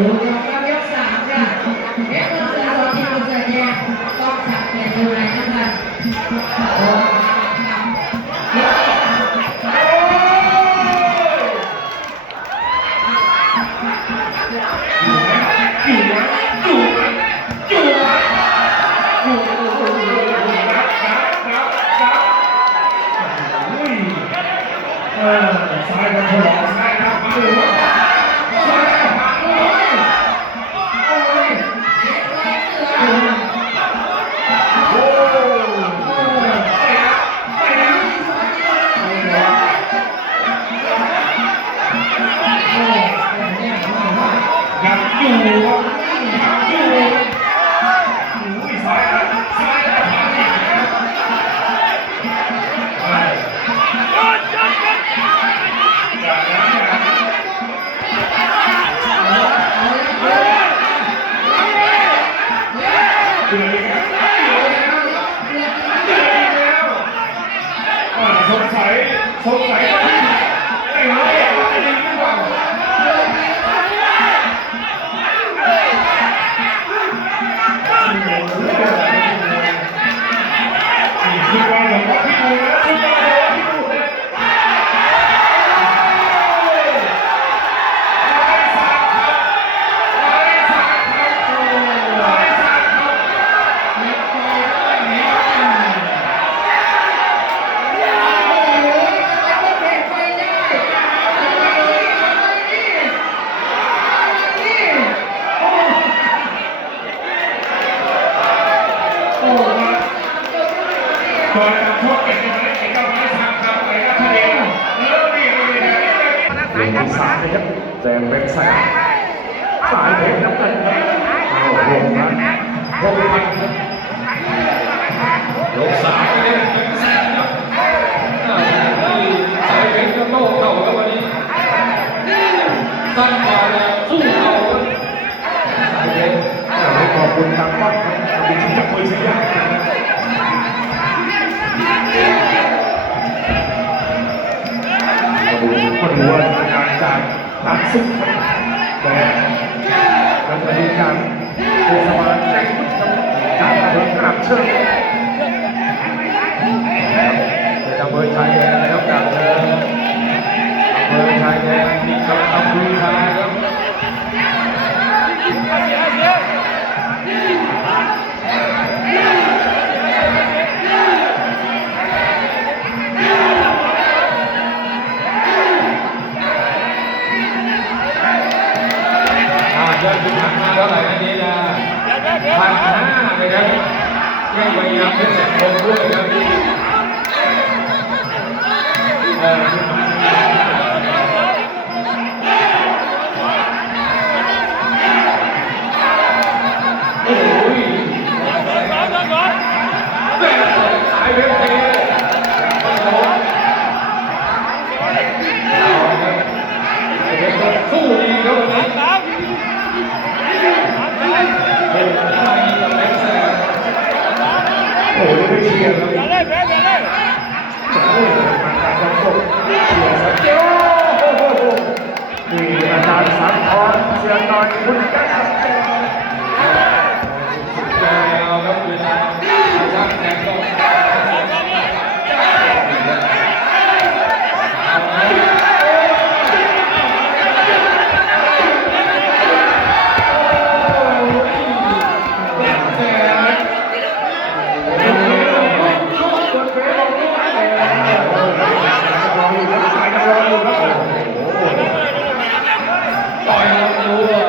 ดู สัย ก่อนจะชกเก็บไว้ไอ้เจ้าไม้สามคำไอ้ราชเดชเออนี่นี่นี่นี่เดินสายนะครับแจงเป็นสายสายเพชรน้ำเงินเอาหกพันหกพันยกสามเลยเป็นแสนครับสายเพชรก็โต้เข่าครับวันนี้ตั้งมาแล้วสู้เข่าสายเพชรเอาให้ขอบคุณครับ ดูมาดูว่าทางานจากนักซุปครับแต่การบริการเทศบาลแจ้งพุทธครับกอำเภอกราบเชิง ยอ่าเดินถึงทางมาเท่าไหร่นะนี่นะพันห้าเลยครับยังพยายามเป็นแสนคงด้วยครับเออโอ้ยสายเพชรเทโอ้โหเอาครับสายเพชรก็สู้ดีครับวันนี้ โอ้ยไปกับแบงค์แสน โอ้โหไม่เชียร์ครับโอ้โหการการต้องเชียร์สักเดียวโอ้โหนี่อาจารย์สังทอง เชียร์หน่อยคุณแจ๊คครับ สุดยอดครับเวลาช่างแข่งก็แบงค์แสนต่อยเราดูอะ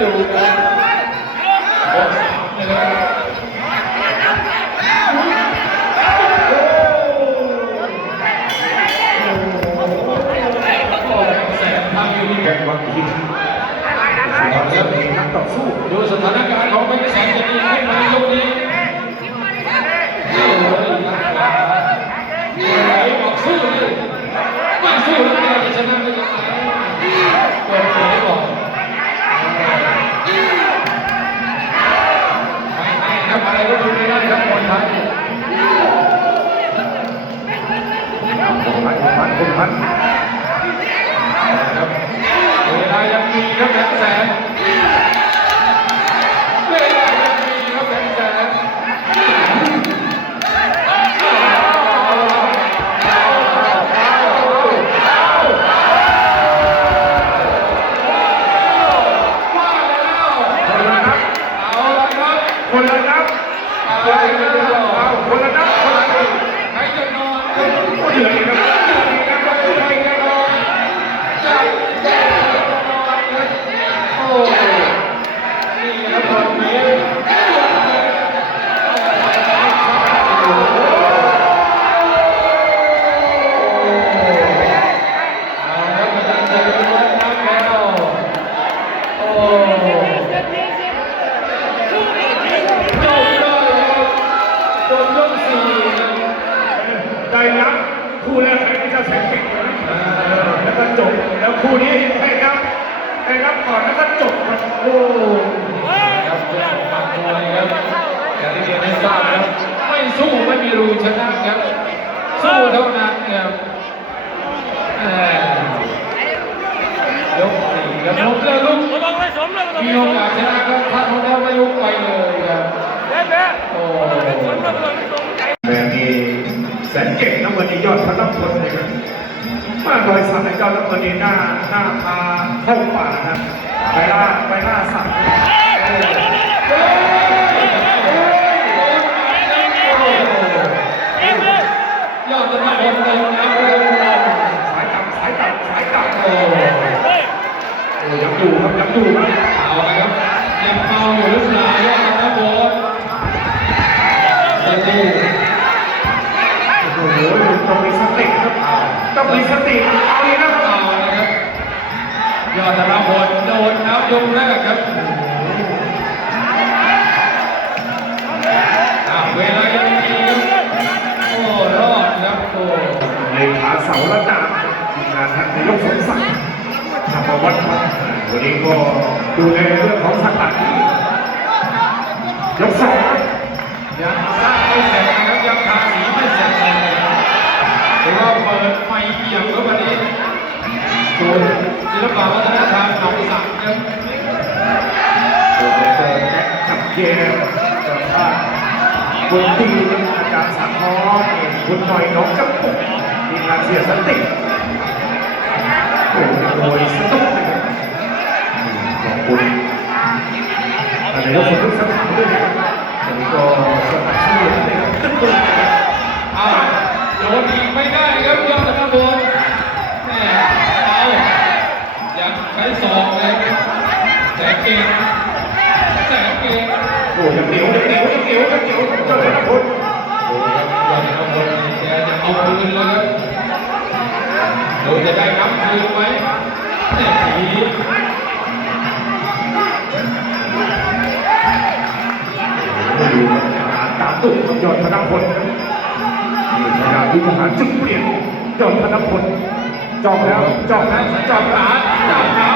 ดูนะบอลสามเลยนะครับโอ้แบงค์แสนทำอยู่นี่ แกวังหิน นักต่ เลยนับคู่แรกให้เป็เจ้าแสนเก่งนแล้วก็จบแล้วคู่นี้ให้นับให้นับก่อนแล้วก็จบครับโอ้ครับเรื่งของคามตัวนะครับการที่เรียนให้ทราบนะไม่สู้ไม่มีรูชนะครับสู้เท่านั้นเนะครับยกสี่ครัล้มลยลูกมีโอกาสชนะครับถ้าเขาได้ไม่ลุกไปเลยครับโอ้ เก่งนะวันนี้ยอดพระนักพลเลยครับมาโดยสามเจ้าแล้ววันนี้หน้าหน้าพาเข้าป่านะไปล่าไปล่าสัตว์โอ้โหยอดตะวันตกเต็มนะโอ้สายต่ำสายต่ำสายต่ำโอ้โอ้ยังอยู่ครับยังอยู่ครับเอาละครับยังเมาอยู่หรือเปล่ายอดตะวันตกปร มีสติครับต้องมีสติเอาดีนะคเอารับละครับยอดธนพลโดนนับยกแรกครับอ้าวเวลายังมีครับโอ้รอดครับโอ้ในขาเสาระดับทีมงานท่านนายกสมศักดิ์ธรรมวัฒน์ครับวันนี้ก็ดูในเรื่องของสถานที่ยกสองครับยังสร้างไม่เสร็จ คุณตีอาจารย์สังทองคุณหน่อยน้องจับปุกทีมงานเสียสติโอ้โหโดยสนุกนะครับขอบคุณท่านนายกสมศักสถานด้วยนะครับวันนี้ก็สนับสนุนนะครับตึ้งตึ้งนะครับอ้าวโดนอีกไม่ได้ครับยอดธนพลแม่เอายังใช้ศอกเลยแสงเก่งแสงเก่ง อ้ยังเหนียวยังเหนียวยังเหนียวยังเหนียวเจ้าธนพลโอ้ครับยอดธนพลนี่แกจะเอาคืนเลยครับดูจะได้นับคืนไหมแม่ผีไม่ดูครับหาตามตุ่ครับยอดธนพลนี่พยายามที่จะหาจุดเปลี่ยนยอดธนพลจองแล้วจองแล้วจจัอบงขาจับขา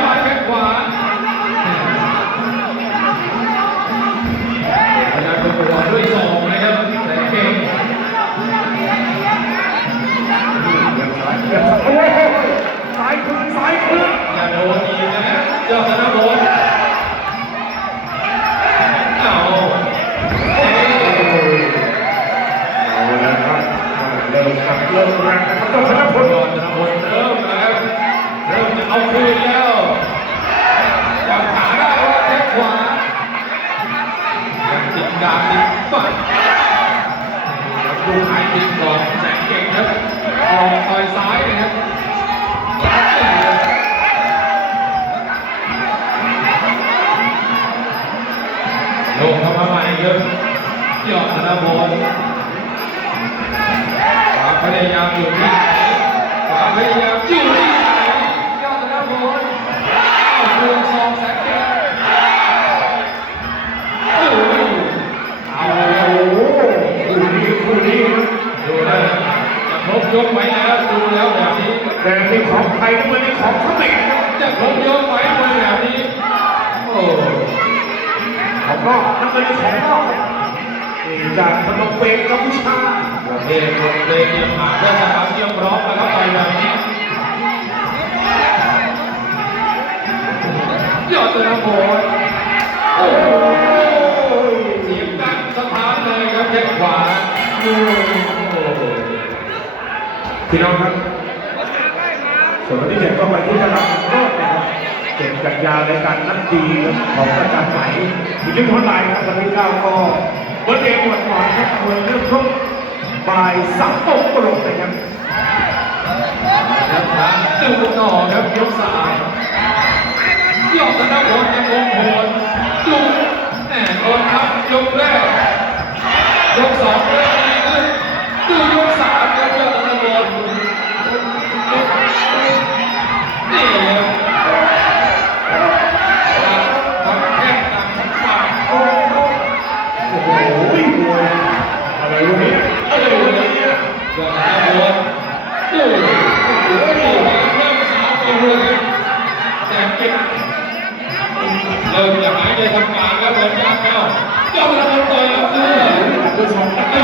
เริ่มครับเริ่มแรงนะครับเจ้าธนพลยอดธนพลเริ่มแล้วเริ่มจะเอาคืนแล้วจับขาได้ว่าแข้งขวาติดดาบติดปัดดูหายติดก่อนแสงเก่งครับออกต่อยซ้ายนะครับลงเข้ามาใหม่ครับยอดธนพลความ พยายามอยู่ที่ไหนความพยายามอยู่ที่ไหนยอดธนพลเอาเรื่องซองแสงเก่งโอ้ยเอาโอ้คู่นี้คู่นี้ดูแล้วจะครบยกไหมแล้วดูแล้วแบบนี้แต่นี่ของไทยนี่มันนี่ของเขมรจะครบยกไหมมวยแบบนี้โอ้ของนอกนั่นมันนี่ของนอก จากพนมเปญกัมพูชาประเทศประเทศเนี่ยผ่านราชการเตรียมพร้อมแล้วครับไปแบบนี้ยอดตัวโบนโอ้ยเสียงดังสะท้านเลยครับแข้งขวาโอ้โหพี่น้องครับส่วนที่เจ็ดก็ไปที่ตลาดโลกนะครับเจ็ดกันยารายการนัดดีของอาจารย์ไหมมีเรื่องออนไลน์ครับวันที่เก้าก็ บนเดย์หมวดหมอนครับเมื่อเรื่องชกบ่ายสามโมงตรงนะครับครับทางดูต่อครับยกสามยอดธนพลยังคงโหดดูแหมโดนครับยกแรกยกสองเริ่มดีขึ้นตื่น Thank you.